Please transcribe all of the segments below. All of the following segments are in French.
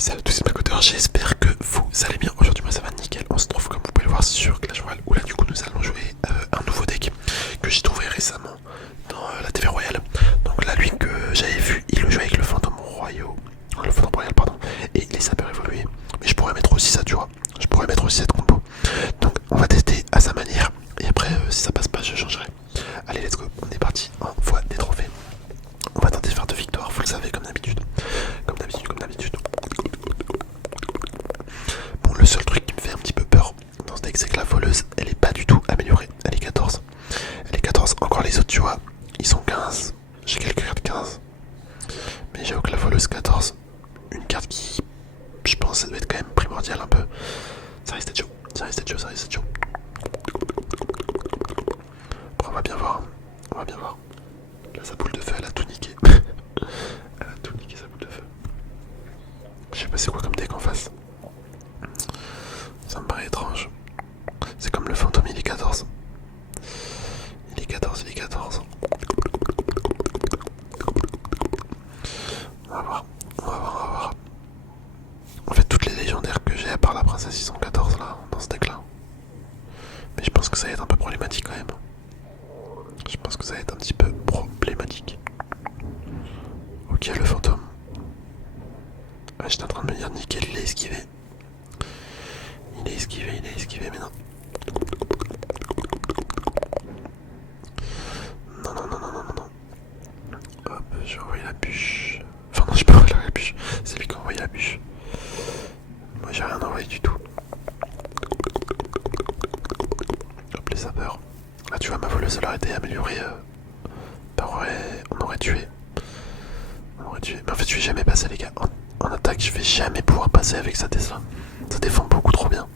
Salut à tous, c'est Macoteur, j'espère que vous allez bien. Aujourd'hui moi ça va nickel, on se trouve comme vous pouvez le voir sur Clash Royale où là du coup nous allons jouer un nouveau deck que j'ai trouvé récemment dans la TV Royale. Donc là lui que j'avais vu, il le jouait avec le fantôme royal pardon, et les sapeurs évolués. Mais je pourrais mettre aussi ça tu vois, je pourrais mettre aussi cette combo. Donc on va tester à sa manière et après si ça passe pas je changerai. Allez let's go, on est parti en voie des trophées. On va tenter de faire 2 victoires, vous le savez comme d'habitude. Comme d'habitude. Bon, le seul truc qui me fait un petit peu peur dans ce deck, c'est que la voleuse, elle est pas du tout améliorée. Elle est 14. Elle est 14. Encore les autres, tu vois, ils sont 15. J'ai quelques cartes 15. Mais j'avoue que la voleuse 14, une carte qui, je pense, ça doit être quand même primordial un peu. Ça risque d'être chaud. Bon, on va bien voir. Là, sa boule de feu, elle a tout niqué. Elle a tout niqué, sa boule de feu. Je sais pas c'est quoi comme deck en face. Ça me paraît étrange. C'est comme le fantôme, il est 14. Il est 14. On va voir. En fait, toutes les légendaires que j'ai, à part la princesse, ils sont 14 là, dans ce deck là. Mais je pense que ça va être un peu problématique quand même. Je pense que ça va être un petit peu problématique. Ok, le fantôme. Ah, j'étais en train de me dire, nickel, il est esquivé. Il est esquivé, mais non. Non. Hop, je vais envoyer la bûche. Enfin non, j'ai pas envoyé la bûche. C'est lui qui a envoyé la bûche. Moi j'ai rien envoyé du tout. Hop, les sapeurs. Là tu vois, ma voleuse elle aurait été améliorée. On aurait tué. Mais en fait je vais jamais passer les gars. En attaque je vais jamais pouvoir passer avec sa Tesla. Ça défend beaucoup trop bien.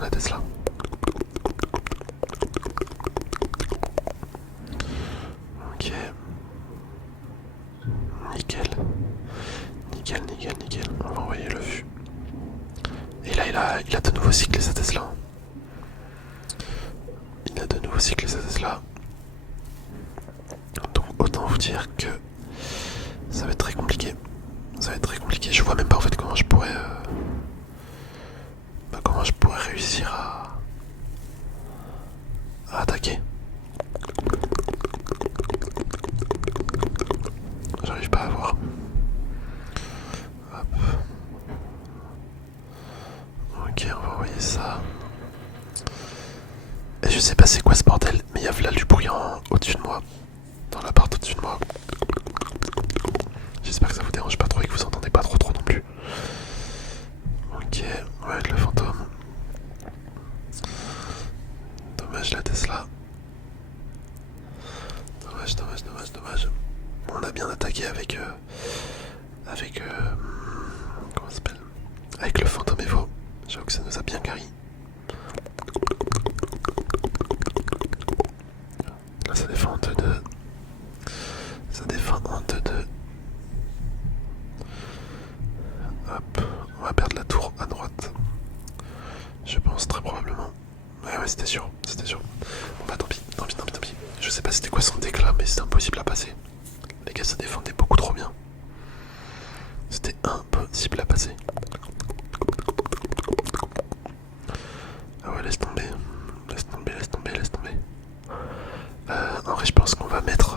La Tesla. Ok. Nickel. On va envoyer le vu. Et là il a de nouveau cyclé sa Tesla. Donc autant vous dire que ça va être très compliqué. Je vois même pas en fait comment je pourrais réussir à attaquer. J'arrive pas à voir. Hop. Ok, on va envoyer ça. Et je sais pas c'est quoi ce bordel, mais il y a là du bruit au-dessus de moi. Dans l'appart au-dessus de moi. J'espère que ça vous dérange pas trop et que vous entendez pas trop non plus. Ok, on va mettre le fantôme. Dommage la Tesla. Dommage. Bon, on a bien attaqué avec comment ça s'appelle, avec le fantôme Evo. J'avoue que ça nous a bien carry. Là ça défend en 2-2. Hop, on va perdre la tour à droite. Je pense très probablement. Ouais, c'était sûr. Bon bah tant pis. Je sais pas c'était quoi son déclat, mais c'était impossible à passer. Les gars, ça défendait beaucoup trop bien. C'était impossible à passer. Ah ouais, laisse tomber. En vrai, je pense qu'on va mettre...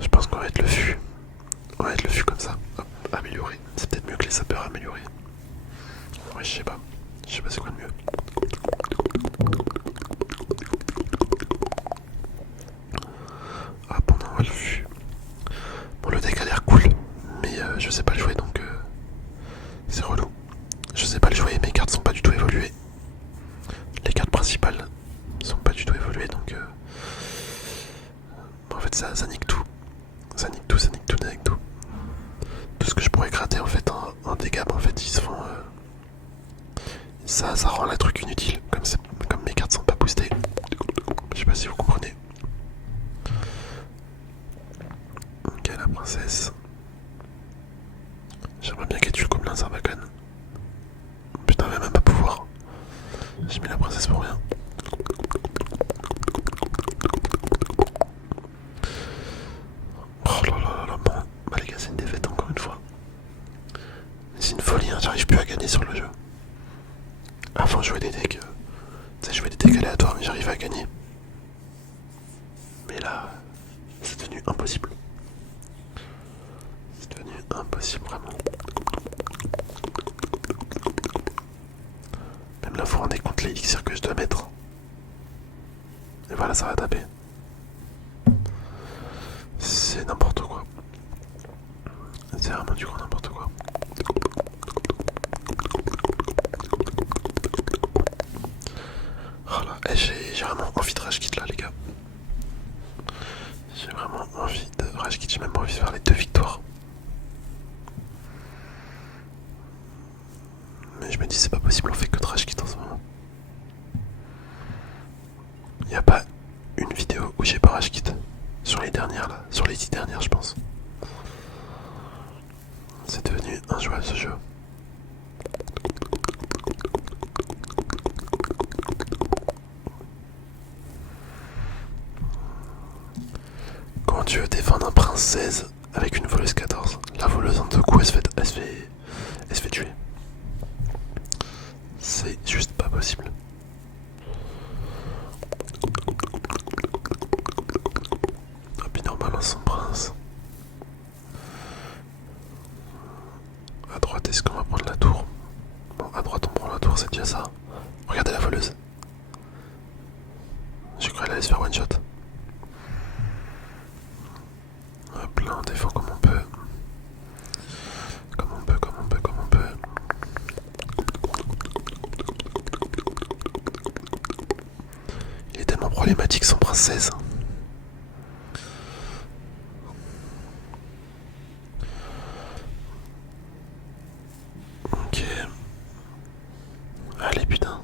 Je pense qu'on va mettre le fût. On va mettre le fût comme ça. Hop, amélioré. C'est peut-être mieux que les sapeurs améliorés. Ouais, je sais pas c'est quoi de mieux. Hop, on envoie le fût. Bon, le deck a l'air cool, mais je sais pas le jouer donc c'est relou. Je sais pas le jouer, mes cartes sont pas du tout évoluées. Les cartes principales sont pas du tout évoluées donc en fait ça nique tout. Ça nique tout. Tout ce que je pourrais gratter en fait en dégâts, en fait ils se font. Ça rend le truc inutile, comme mes cartes sont pas boostées. Je sais pas si vous comprenez. Ok, la princesse. J'aimerais bien qu'elle tue le gobelin Sarbacane. Putain, elle va même pas pouvoir. J'ai mis la princesse pour rien. Oh là là, bon. avant je jouais des decks. Tu sais, je jouais des decks aléatoires mais j'arrivais à gagner. Mais là, c'est devenu impossible. C'est devenu impossible vraiment. Même là, vous vous rendez compte l'élixir que je dois mettre. Et voilà, ça va taper. C'est n'importe quoi. C'est vraiment du grand n'importe quoi. Voilà, et j'ai vraiment envie de rage quitte là, les gars. J'ai vraiment envie de rage quitte, j'ai même envie de faire les 2 victoires. Mais je me dis, c'est pas possible, on fait que de rage quitte en ce moment. Y a pas une vidéo où j'ai pas rage quitte. Sur les dernières là, sur les 10 dernières, je pense. C'est devenu injouable ce jeu. Comment tu veux défendre un prince 16 avec une voleuse 14? La voleuse en 2 coups elle se fait tuer. C'est juste pas possible. Ah puis normal hein, son prince. À droite est-ce qu'on va prendre la tour? Bon à droite on prend la tour, c'est déjà ça. Regardez la voleuse. J'ai cru qu'elle allait se faire one shot. Hop là on défend comme on peut. Comme on peut. Il est tellement problématique son prince 16. Ok. Allez putain.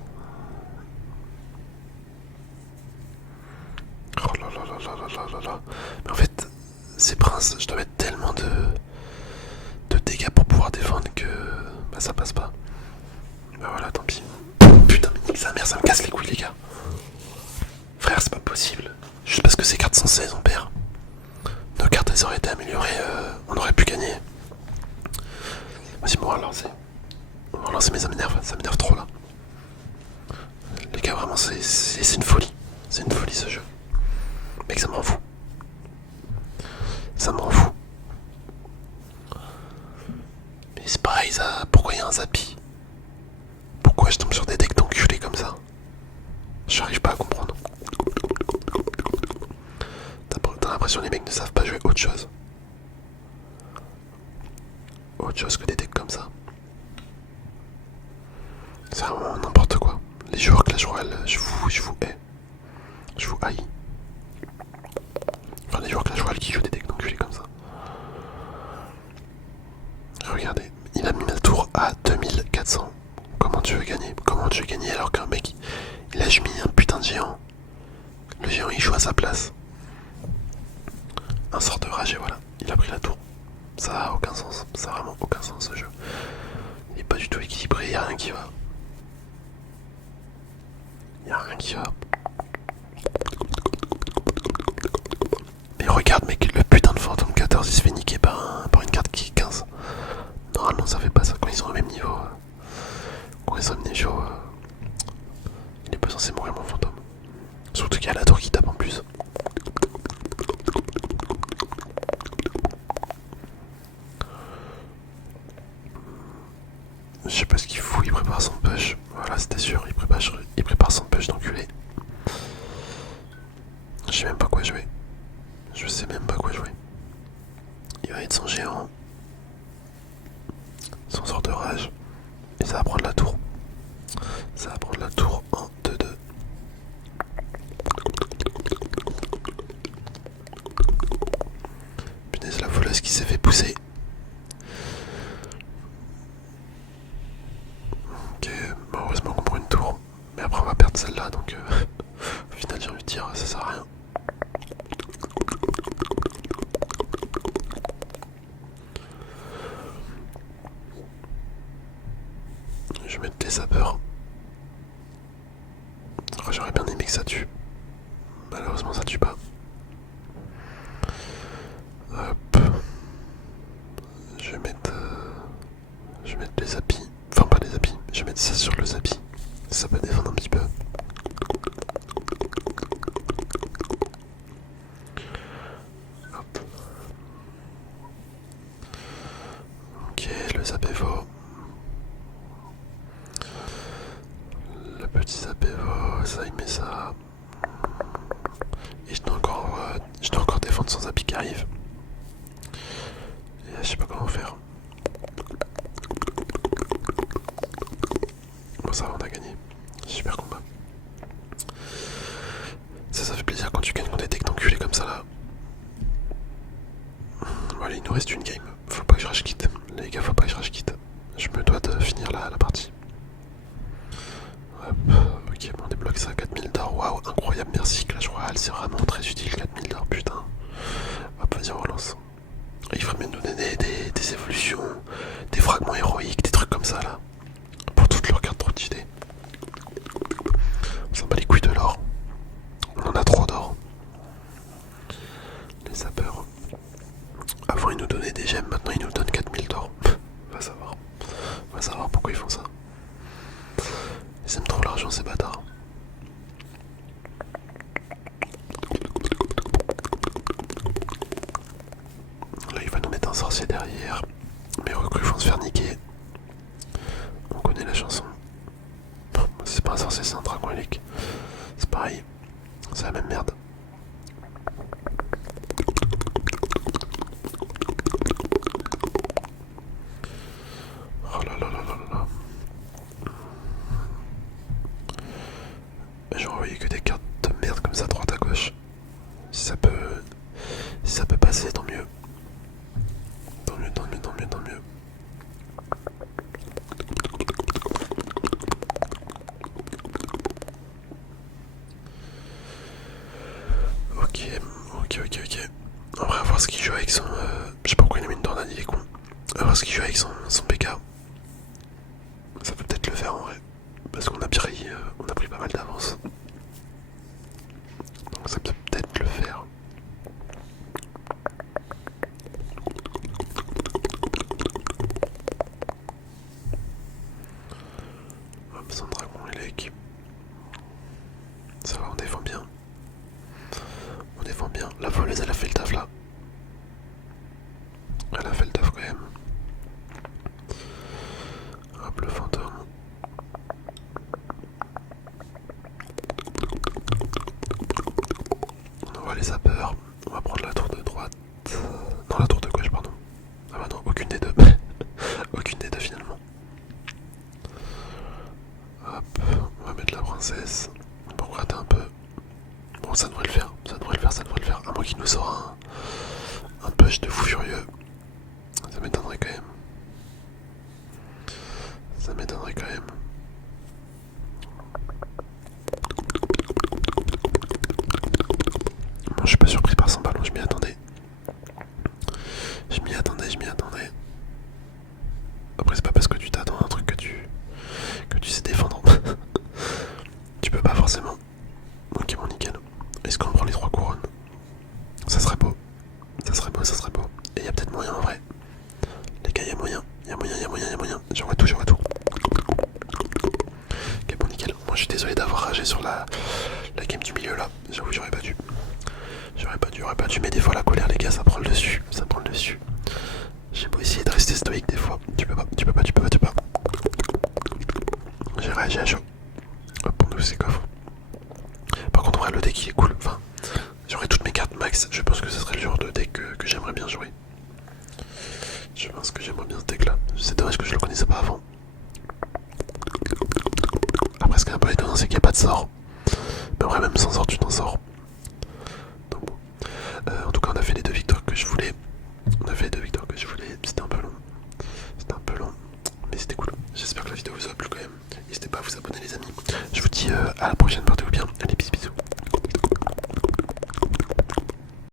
Oh là là là là là là là. Mais en fait, ces princes, je dois mettre tellement de dégâts pour pouvoir défendre que bah ça passe pas. Bah voilà, tant pis. Putain, mais nique sa mère, ça me casse les couilles les gars. Frère, c'est pas possible. Juste parce que c'est cartes 116 on perd. Nos cartes elles auraient été améliorées, on aurait pu gagner. Vas-y, bon, on va relancer. On va relancer, mais ça m'énerve trop là. Les gars, vraiment, c'est une folie. C'est une folie ce jeu. Mec, ça me rend fou. Ça me rend fou. Mais c'est pareil, ça. Pourquoi il y a un Zappy? Pourquoi je tombe sur des decks d'enculés comme ça? J'arrive pas à comprendre. T'as l'impression que les mecs ne savent pas jouer autre chose. Autre chose que des decks comme ça. C'est vraiment n'importe quoi. Les joueurs Clash Royale, je vous hais. Je vous haïs. Enfin, les joueurs Clash Royale qui jouent des decks d'enculés comme ça. Regardez, il a mis ma tour à 2400. Comment tu veux gagner? Comment tu veux gagner alors qu'un mec, il a mis un putain de géant? Le géant il joue à sa place. Un sort de rage et voilà, il a pris la tour. Ça a aucun sens, ça a vraiment aucun sens ce jeu. Il est pas du tout équilibré, il y a rien qui va. Il y a rien qui va. Mais regarde mec, le putain de fantôme 14 il se fait niquer par une carte qui est 15. Normalement ça fait pas ça quand ils sont au même niveau. Quand ils sont au même niveau, il est pas censé mourir mon fantôme. Surtout qu'il y a la tour qui tape en plus. Je sais pas ce qu'il fout, il prépare son push. Voilà, c'était sûr, il prépare son push d'enculé. Je sais même pas quoi jouer. Je sais même pas quoi jouer. Il va être son géant. Son sort de rage. Et ça va prendre la tour. Ça va prendre la tour en 2-2. Punaise, la voleuse qui s'est fait pousser. Ok, heureusement qu'on prend une tour. Mais après on va perdre celle-là, donc au final j'ai envie de dire ça sert à rien. Je vais mettre des sapeurs. Oh, j'aurais bien aimé que ça tue. Malheureusement ça tue pas. Hop. Je vais mettre les appis. Enfin pas les appis, je vais mettre ça sur le zappi. Ça le Zapévo. Le petit Zapévo, ça il met ça. Et je dois encore défendre sans Zapi qui arrive. Et je sais pas comment faire. Bon ça va, on a gagné. Super combat. Ça fait plaisir quand tu gagnes contre des decks d'enculés comme ça là. Bon allez, il nous reste une game. Faut pas que je rage quitte. Les gars, faut pas que je rage quitte. Je me dois de finir la partie. Hop, ok, bon, on débloque ça, 4000 d'or. Waouh, incroyable, merci Clash Royale, c'est vraiment très utile, 4000 d'or, putain. Hop, vas-y, on relance. Il ferait bien nous donner des évolutions, des fragments héroïques, des trucs comme ça là. Pour toutes leurs cartes trop stylées. On s'en bat les couilles de l'or. On en a trop d'or. Les sapeurs. Avant ils nous donnaient des gemmes, maintenant ils nous donnent 4000 d'or. Va savoir. Va savoir pourquoi ils font ça. Ils aiment trop l'argent ces bâtards. Là il va nous mettre un sorcier derrière. Mes recrues vont se faire niquer. On connaît la chanson. C'est pas un sorcier, c'est un dragon hélique. C'est pareil. C'est la même merde. Oh là là là là là. J'ai envoyé que des cartes de merde comme ça, droite à gauche. Si ça peut passer, tant mieux. Tant mieux, tant mieux, tant mieux, tant mieux. Ok. On va voir ce qu'il joue avec son... je sais pas pourquoi il a mis une tornade, il est con. On va voir ce qu'il joue avec son PK. Ça peut peut-être le faire en vrai. Parce qu'on a pris pas mal d'avance. Donc ça peut peut-être le faire. Hop, son dragon élec. Ça va, on défend bien. On défend bien. La voleuse, elle a fait le taf là. Elle a fait le taf quand même. Hop, le fantôme. On envoie les sapeurs. On va prendre la tour de droite. Non, la tour de gauche, pardon. Ah bah non, aucune des deux. Aucune des deux finalement. Hop, on va mettre la princesse. Pour gratter un peu. Bon, ça devrait le faire. Ça devrait le faire. À moins qu'il nous sort un push de fou furieux. Ça m'étonnerait quand même. Bon, je suis pas surpris par son ballon, je m'y attendais. Après, c'est pas parce que tu t'attends à un truc que tu sais défendre. Tu peux pas forcément. Ok, bon, nickel. Est-ce qu'on prend les 3 couronnes? Ça serait beau. Et y a peut-être moyen en vrai. Les gars, y a moyen. J'envoie tout. Ok, bon, nickel. Moi, je suis désolé d'avoir ragé sur la game du milieu là. J'avoue, j'aurais pas dû. Mais des fois, la colère, les gars, ça prend le dessus. J'ai beau essayer de rester stoïque des fois. Tu peux pas. J'ai réagi à chaud. Hop, pour nous, c'est coffre. Par contre, en vrai, le deck il est cool. Enfin, j'aurais toutes mes cartes max. Je pense que ce serait le genre de deck que j'aimerais bien jouer. Je pense que j'aimerais bien ce deck là. C'est dommage que je le connaissais pas avant. Après, ce qui est un peu étonnant, c'est qu'il n'y a pas de sort. Mais en vrai, même sans sort, tu t'en sors. Donc bon. En tout cas, on a fait les 2 victoires que je voulais. C'était un peu